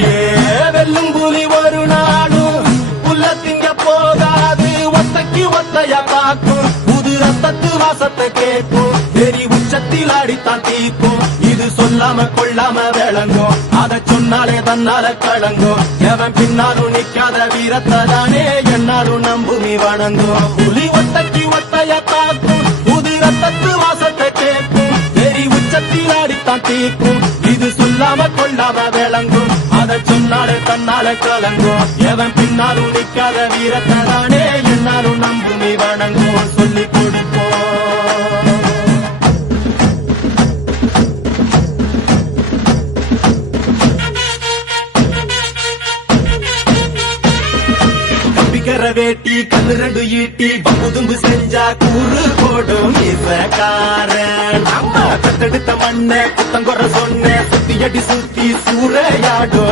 ஏ வெல்லும் புலி ஒரு நாளும் புல்ல திங்க போகாது, ஒத்தைக்கு ஒத்தையா காக்கும், புது ரத்தத்து வாசத்தை கேட்கும், வெறி உச்சத்தில் அடித்தான் தீக்கும். இது சொல்லாம கொள்ளாம விளங்கும், அதை சொன்னாலே தன்னால கலங்கும். எவன் பின்னாலும் நிக்காத வீரத்தை தானே என்னாலும் நம்புமி வணங்கும். புலி ஒத்தைக்கு ஒத்தையா காக்கும், புது ரத்தத்து வாசத்தை கேட்கும், வெறி உச்சத்தில் அடித்தான் தீக்கும். இது சொல்லாம கொள்ளாம விளங்கும், அதை சொன்னாலே தன்னால கலங்கும். எவன் பின்னாலும் நிக்காத வீரத்தை தானே என்னாலும் நம்புமி வணங்கும். சொல்லிக் கொடுப்போம். கம்பிக்கர வேட்டி கண்ணு ரெண்டு ஈட்டி பம்புதும்பு செஞ்சா கூறு போடும் இசக்காரன். அம்மா தத்தெடுத்த மண்ண குத்தங்குற சொன்ன சுத்தி அடி சுத்தி சூறையாடும்.